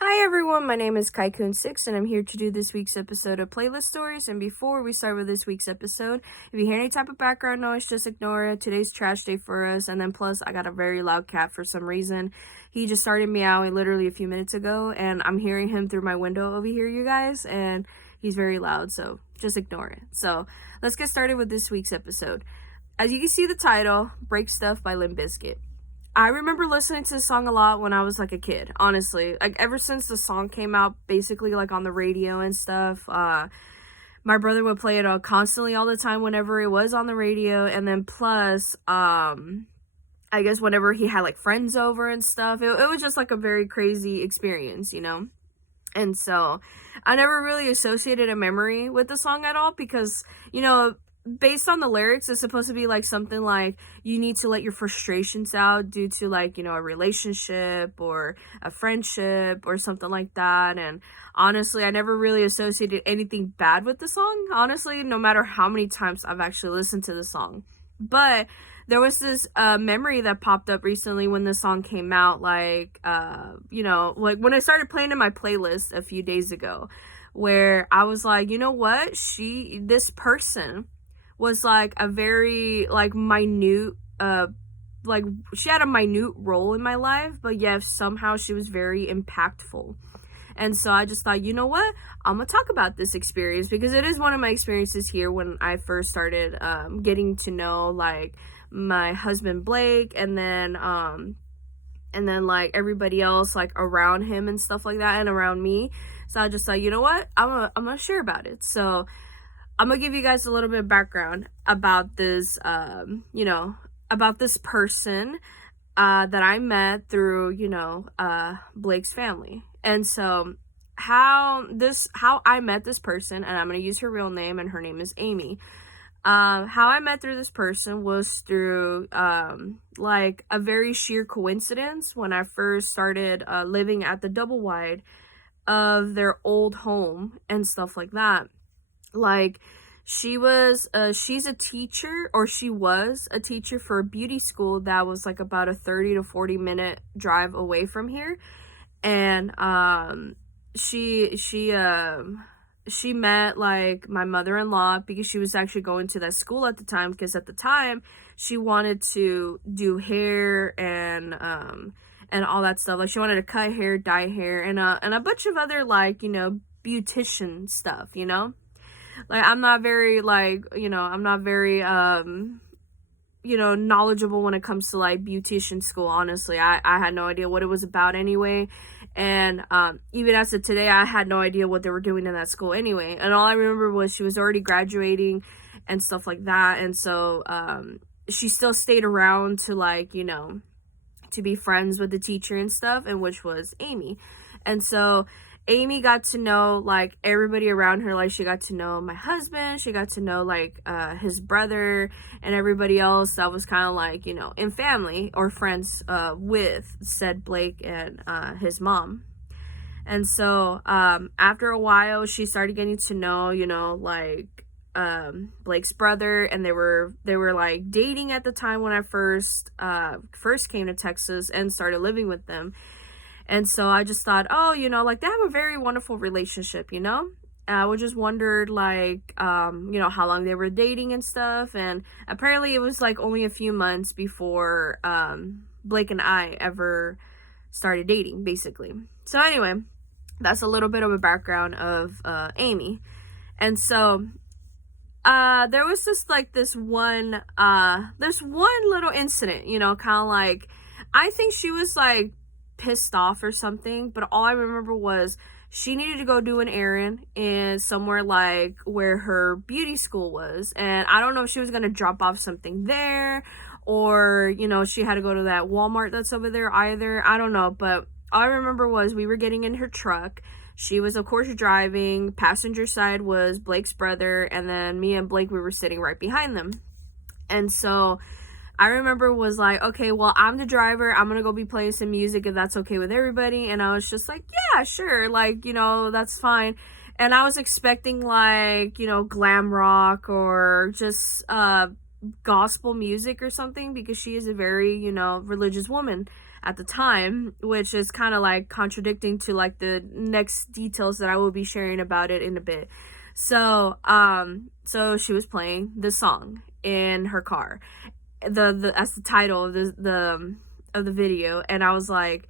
Hi everyone, my name is Kaikun6 and I'm here to do this week's episode of Playlist Stories. And before we start with this week's episode, if you hear any type of background noise, just ignore it. Today's trash day for us, and then plus I got a very loud cat for some reason. He just started meowing literally a few minutes ago and I'm hearing him through my window over here, you guys, and he's very loud, so just ignore it. So let's get started with this week's episode. As you can see the title, Break Stuff by Limp Bizkit. I remember listening to this song a lot when I was like a kid, honestly. Like ever since the song came out, basically like on the radio and stuff. My brother would play it constantly all the time whenever it was on the radio, and then plus I guess whenever he had like friends over and stuff, it was just like a very crazy experience, you know? And so I never really associated a memory with the song at all because, you know, based on the lyrics, it's supposed to be like something like you need to let your frustrations out due to like, you know, a relationship or a friendship or something like that. And honestly, I never really associated anything bad with the song, honestly, no matter how many times I've actually listened to the song. But there was this memory that popped up recently when the song came out, like you know, like when I started playing in my playlist a few days ago, where I was like, you know what, this person was like a very like minute like she had a minute role in my life, but yet somehow she was very impactful. And so I just thought, you know what, I'm gonna talk about this experience because it is one of my experiences here when I first started getting to know like my husband Blake, and then like everybody else like around him and stuff like that and around me. So I just thought, you know what, I'm gonna share about it. So I'm gonna give you guys a little bit of background about this, you know, about this person that I met through, you know, Blake's family. And so how I met this person, and I'm gonna use her real name, and her name is Amy. How I met through this person was through like a very sheer coincidence when I first started living at the double wide of their old home and stuff like that. Like she's a teacher, or she was a teacher for a beauty school that was like about a 30 to 40 minute drive away from here. And she met like my mother-in-law because she was actually going to that school at the time, because at the time she wanted to do hair and all that stuff. Like she wanted to cut hair, dye hair, and a bunch of other like, you know, beautician stuff, you know? Like I'm not very like, you know, I'm not very you know, knowledgeable when it comes to like beautician school. Honestly, I had no idea what it was about anyway. And even as of today, I had no idea what they were doing in that school anyway. And all I remember was she was already graduating and stuff like that. And so she still stayed around to like, you know, to be friends with the teacher and stuff, and which was Amy. And so Amy got to know like everybody around her. Like she got to know my husband, she got to know like his brother and everybody else that was kind of like, you know, in family or friends with said Blake and his mom. And so after a while she started getting to know, you know, like Blake's brother, and they were like dating at the time when I first came to Texas and started living with them. And so I just thought, oh, you know, like they have a very wonderful relationship, you know? And I would just wondered like, you know, how long they were dating and stuff. And apparently it was like only a few months before Blake and I ever started dating, basically. So anyway, that's a little bit of a background of Amy. And so there was just like this one little incident, you know, kind of like, I think she was like pissed off or something, but all I remember was she needed to go do an errand in somewhere like where her beauty school was, and I don't know if she was gonna drop off something there, or you know, she had to go to that Walmart that's over there either. I don't know, but all I remember was we were getting in her truck. She was of course driving, passenger side was Blake's brother, and then me and Blake, we were sitting right behind them. And so I remember was like, okay, well, I'm the driver. I'm going to go be playing some music if that's okay with everybody. And I was just like, yeah, sure. Like, you know, that's fine. And I was expecting like, you know, glam rock or just gospel music or something, because she is a very, you know, religious woman at the time, which is kind of like contradicting to like the next details that I will be sharing about it in a bit. So she was playing the song in her car, the as the title of the video, and I was like,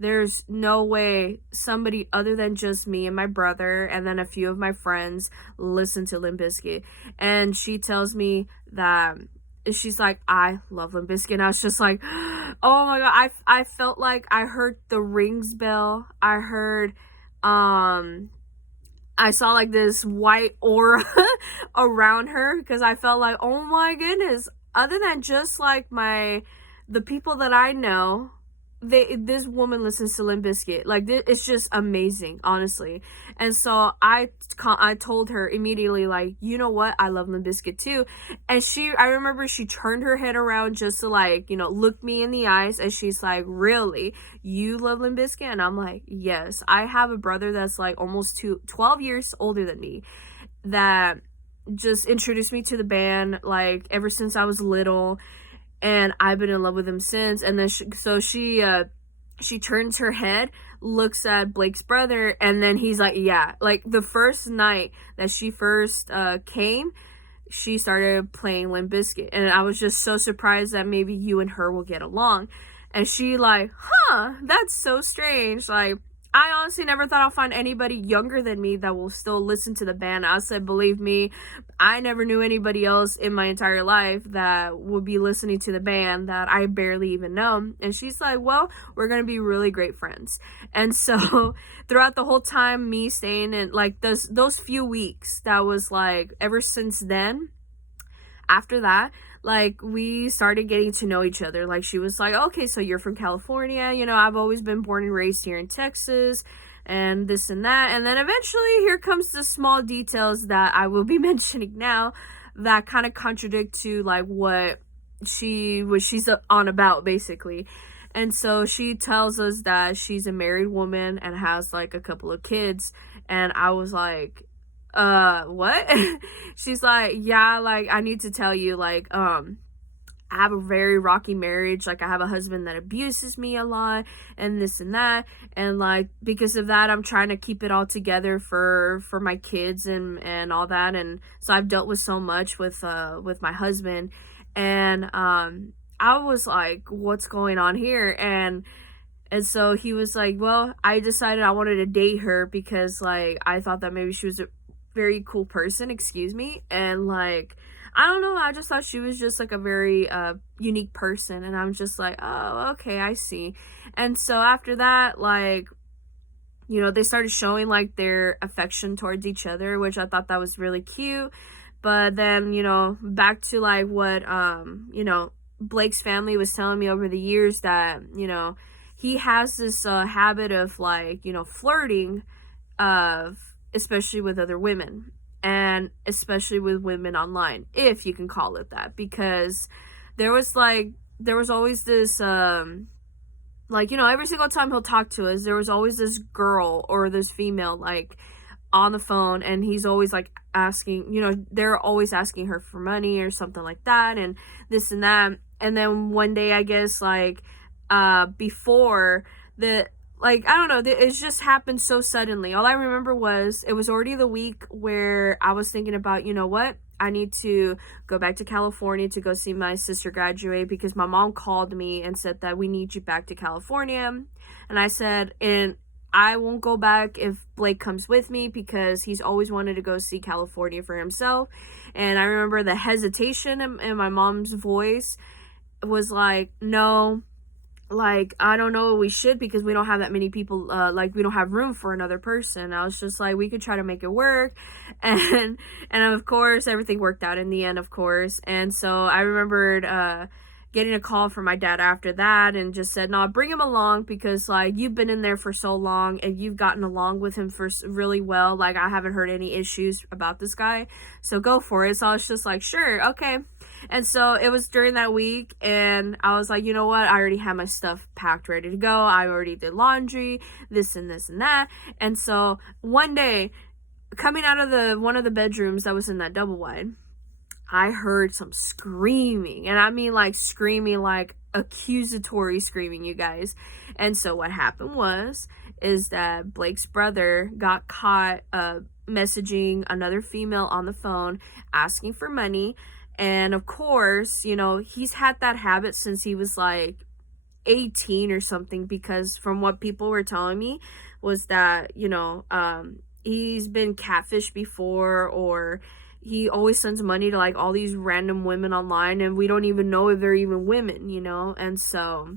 there's no way somebody other than just me and my brother and then a few of my friends listen to Limp Bizkit. And she tells me that she's like, I love Limp Bizkit. And I was just like, oh my god, I felt like I heard the rings bell. I heard I saw like this white aura around her, because I felt like, oh my goodness, other than just like the people that I know, this woman listens to Limp Bizkit. Like, it's just amazing, honestly. And so I told her immediately, like, you know what, I love Limp Bizkit too. And I remember she turned her head around just to, like, you know, look me in the eyes, and she's like, really, you love Limp Bizkit? And I'm like, yes. I have a brother that's like almost 12 years older than me, that just introduced me to the band like ever since I was little, and I've been in love with him since. And then she turns her head, looks at Blake's brother, and then he's like, yeah. Like, the first night that she first came, she started playing Limp Bizkit, and I was just so surprised that maybe you and her will get along. And she like, huh, that's so strange. Like, I honestly never thought I'll find anybody younger than me that will still listen to the band. I said, believe me, I never knew anybody else in my entire life that would be listening to the band that I barely even know. And she's like, well, we're going to be really great friends. And so throughout the whole time, me staying in like those few weeks, that was like, ever since then, after that, like, we started getting to know each other. Like, she was like, okay, so you're from California, you know, I've always been born and raised here in Texas, and this and that. And then eventually here comes the small details that I will be mentioning now that kind of contradict to like what she's on about, basically. And so she tells us that she's a married woman and has like a couple of kids, and I was like, what? She's like, yeah, like, I need to tell you, like, I have a very rocky marriage. Like, I have a husband that abuses me a lot, and this and that, and like, because of that, I'm trying to keep it all together for my kids and all that. And so I've dealt with so much with my husband, and I was like, what's going on here? And so he was like, well, I decided I wanted to date her because, like, I thought that maybe she was a very cool person, excuse me, and like, I don't know, I just thought she was just like a very unique person. And I'm just like, oh, okay, I see. And so after that, like, you know, they started showing like their affection towards each other, which I thought that was really cute. But then, you know, back to like what you know, Blake's family was telling me over the years, that, you know, he has this habit of like, you know, flirting, especially with other women, and especially with women online, if you can call it that, because there was always this like, you know, every single time he'll talk to us, there was always this girl or this female like on the phone, and he's always like asking, you know, they're always asking her for money or something like that, and this and that. And then one day, I guess, like before the, like, I don't know, it just happened so suddenly. All I remember was it was already the week where I was thinking about, you know what, I need to go back to California to go see my sister graduate, because my mom called me and said that we need you back to California. And I said, and I won't go back if Blake comes with me, because he's always wanted to go see California for himself. And I remember the hesitation in my mom's voice was like, no, like, I don't know, we should, because we don't have that many people, like, we don't have room for another person. I was just like, we could try to make it work. And of course, everything worked out in the end, of course. And so I remembered getting a call from my dad after that, and just said, no, bring him along, because like, you've been in there for so long and you've gotten along with him for really well. Like, I haven't heard any issues about this guy, so go for it. So I was just like, sure, okay. And so it was during that week, and I was like, you know what, I already had my stuff packed, ready to go. I already did laundry, this and this and that. And so one day, coming out of one of the bedrooms that was in that double wide, I heard some screaming, and I mean like screaming like accusatory screaming, you guys. And so what happened is that Blake's brother got caught messaging another female on the phone asking for money. And of course, you know, he's had that habit since he was like 18 or something, because from what people were telling me was that, you know, he's been catfished before, or he always sends money to like all these random women online and we don't even know if they're even women, you know. And so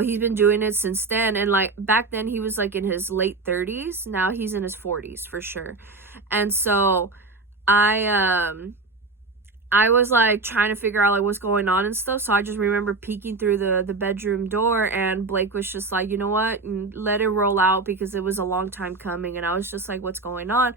he's been doing it since then. And like back then he was like in his late 30s, now he's in his 40s for sure. And so I was like trying to figure out like what's going on and stuff. So I just remember peeking through the bedroom door, and Blake was just like, you know what, and let it roll out, because it was a long time coming. And I was just like, what's going on?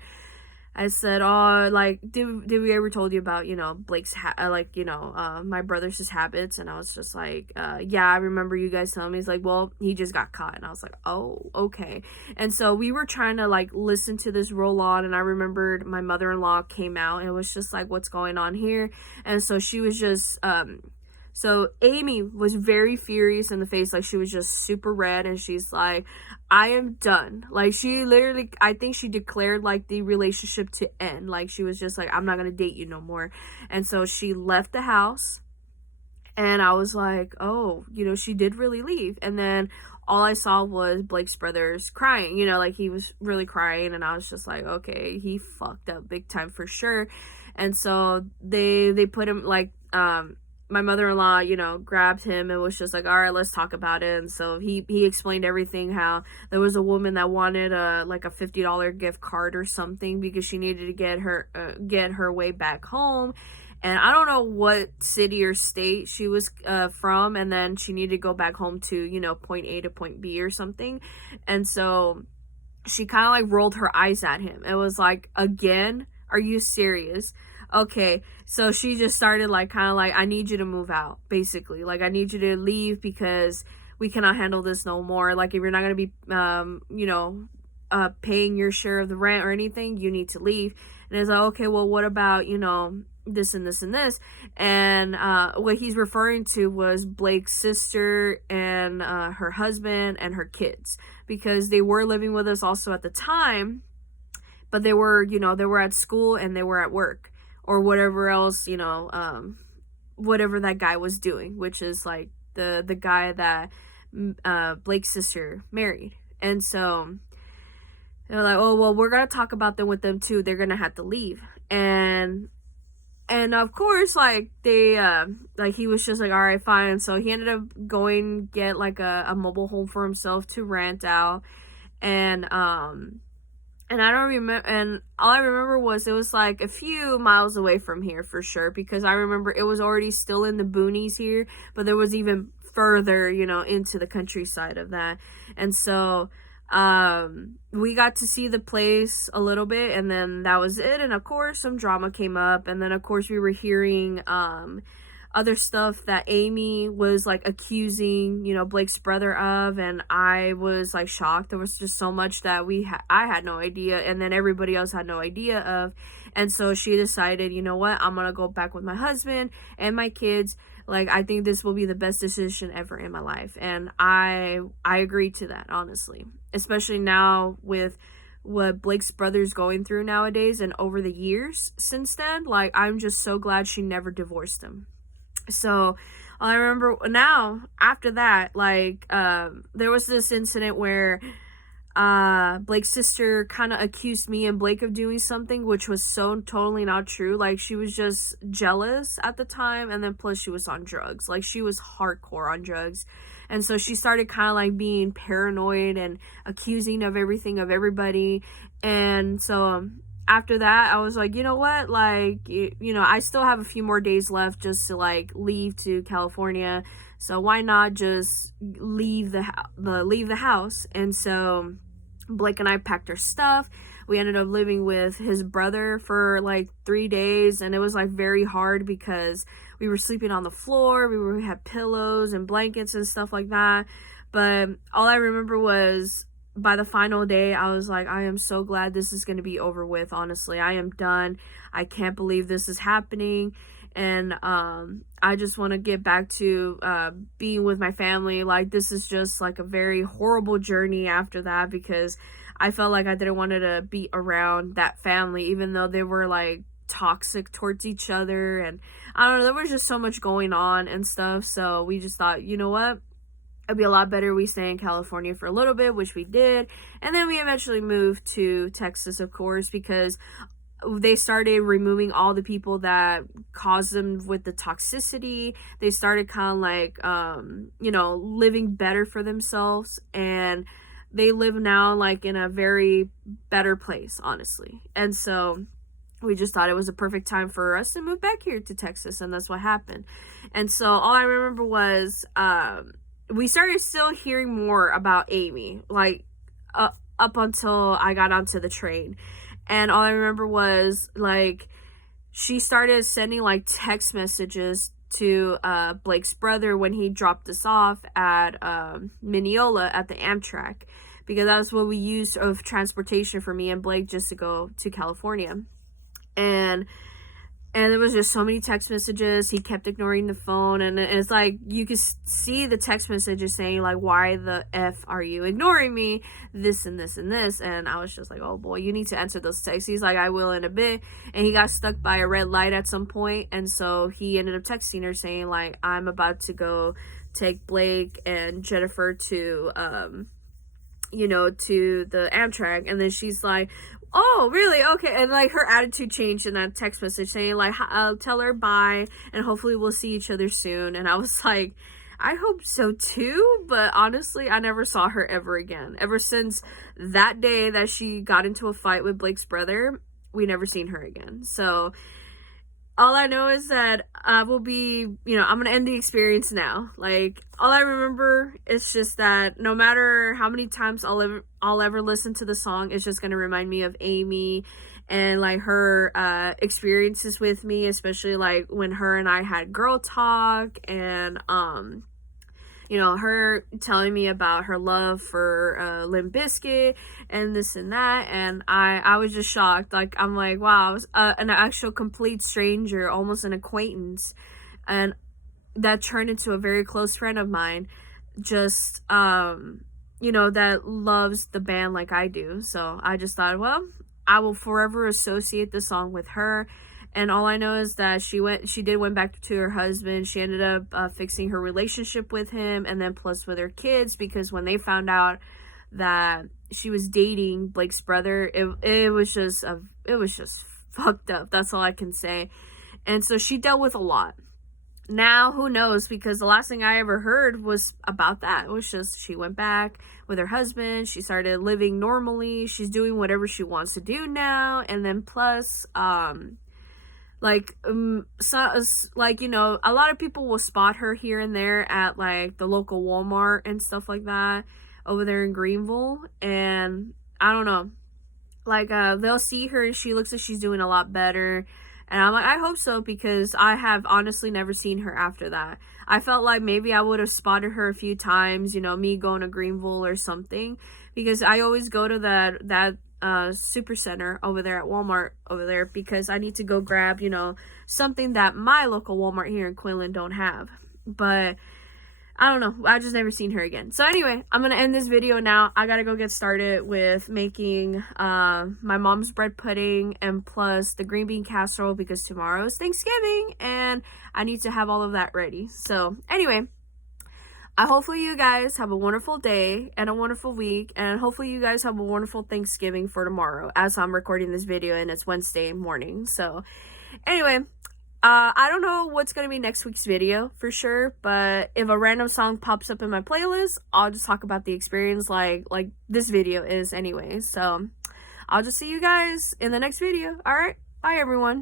I said, oh, like, did we ever told you about, you know, Blake's, my brother's his habits? And I was just like, yeah, I remember you guys telling me. He's like, well, he just got caught. And I was like, oh, okay. And so we were trying to, like, listen to this roll on, and I remembered my mother-in-law came out, and it was just like, what's going on here? And so she was just, so Amy was very furious in the face, like she was just super red, and she's like, I am done. Like she literally, I think she declared like the relationship to end. Like she was just like, I'm not gonna date you no more. And so she left the house, and I was like, oh, you know, she did really leave. And then all I saw was Blake's brothers crying, you know, like he was really crying, and I was just like, okay, he fucked up big time for sure. And so they put him like, my mother-in-law, you know, grabbed him and was just like, all right, let's talk about it. And so he explained everything, how there was a woman that wanted like a $50 gift card or something because she needed to get her way back home. And I don't know what city or state she was from, and then she needed to go back home to, you know, point A to point B or something. And so she kind of like rolled her eyes at him. It was like, again, are you serious? Okay, so she just started like kind of like, I need you to move out, basically. Like, I need you to leave because we cannot handle this no more. Like, if you're not going to be, paying your share of the rent or anything, you need to leave. And it's like, okay, well, what about, you know, this and this and this? And what he's referring to was Blake's sister and her husband and her kids, because they were living with us also at the time, but they were, you know, they were at school and they were at work, or whatever else, you know, whatever that guy was doing, which is like the guy that Blake's sister married. And so they're like, oh, well, we're going to talk about them with them too. They're going to have to leave. And of course, like they, like he was just like, all right, fine. So he ended up going get like a mobile home for himself to rent out. And I don't remember, and all I remember was it was like a few miles away from here for sure, because I remember it was already still in the boonies here, but there was even further, you know, into the countryside of that. And so we got to see the place a little bit, and then that was it. And of course some drama came up, and then of course we were hearing other stuff that Amy was like accusing, you know, Blake's brother of, and I was like shocked. There was just so much that I had no idea, and then everybody else had no idea of. And so she decided, you know what, I'm gonna go back with my husband and my kids. Like, I think this will be the best decision ever in my life. And I agreed to that, honestly, especially now with what Blake's brother's going through nowadays and over the years since then. Like, I'm just so glad she never divorced him. So I remember now after that, like, there was this incident where Blake's sister kind of accused me and Blake of doing something, which was so totally not true. Like, she was just jealous at the time, and then plus she was on drugs. Like, she was hardcore on drugs. And so she started kind of like being paranoid and accusing of everything of everybody. And so after that, I was like, you know what, like, you know, I still have a few more days left just to like leave to California, so why not just leave the house? And so Blake and I packed our stuff. We ended up living with his brother for like 3 days, and it was like very hard because we were sleeping on the floor. We had pillows and blankets and stuff like that. But all I remember was, by the final day, I was like, I am so glad this is going to be over with. Honestly, I am done. I can't believe this is happening. and I just want to get back to being with my family. Like, this is just like a very horrible journey after that, because I felt like I didn't want to be around that family, even though they were like toxic towards each other, and I don't know, there was just so much going on and stuff. So we just thought, you know what, it'd be a lot better we stay in California for a little bit, which we did. And then we eventually moved to Texas, of course, because they started removing all the people that caused them with the toxicity. They started kind of like, living better for themselves. And they live now like in a very better place, honestly. And so we just thought it was a perfect time for us to move back here to Texas. And that's what happened. And so all I remember was, we started still hearing more about Amy, like up until I got onto the train. And all I remember was, like, she started sending, like, text messages to Blake's brother when he dropped us off at Mineola at the Amtrak, because that was what we used of transportation for me and Blake just to go to California. And there was just so many text messages. He kept ignoring the phone, and it's like you could see the text messages saying like, why the F are you ignoring me, this and this and this. And I was just like, oh boy, you need to answer those texts. He's like, I will in a bit. And he got stuck by a red light at some point, and so he ended up texting her saying like, I'm about to go take Blake and Jennifer to to the Amtrak. And then she's like, oh, really? Okay. And like her attitude changed in that text message saying like, I'll tell her bye and hopefully we'll see each other soon. And I was like, I hope so too. But honestly, I never saw her ever again. Ever since that day that she got into a fight with Blake's brother, we never seen her again. So all I know is that I will be, I'm going to end the experience now. Like, all I remember is just that no matter how many times I'll ever listen to the song, it's just going to remind me of Amy and, like, her experiences with me, especially, like, when her and I had girl talk and, her telling me about her love for Limp Bizkit and this and that. And I was just shocked. Like, I'm like, wow, I was an actual complete stranger, almost an acquaintance. And that turned into a very close friend of mine, just, that loves the band like I do. So I just thought, well, I will forever associate the song with her. And all I know is that she went back to her husband. She ended up fixing her relationship with him, and then plus with her kids, because when they found out that she was dating Blake's brother, it was just fucked up. That's all I can say. And so she dealt with a lot. Now, who knows? Because the last thing I ever heard was about that. It was just she went back with her husband. She started living normally. She's doing whatever she wants to do now. And then plus, a lot of people will spot her here and there at like the local Walmart and stuff like that over there in Greenville. And I don't know, like they'll see her and she looks like she's doing a lot better. And I'm like, I hope so, because I have honestly never seen her after that. I felt like maybe I would have spotted her a few times, me going to Greenville or something, because I always go to that super center over there at Walmart over there, because I need to go grab, something that my local Walmart here in Quinlan don't have. But I don't know, I just never seen her again. So anyway, I'm gonna end this video now. I gotta go get started with making my mom's bread pudding and plus the green bean casserole, because tomorrow is Thanksgiving and I need to have all of that ready. So anyway, hopefully you guys have a wonderful day and a wonderful week, and hopefully you guys have a wonderful Thanksgiving for tomorrow as I'm recording this video, and it's Wednesday morning. So anyway, I don't know what's going to be next week's video for sure, but if a random song pops up in my playlist, I'll just talk about the experience like this video is anyway. So I'll just see you guys in the next video. All right, bye everyone.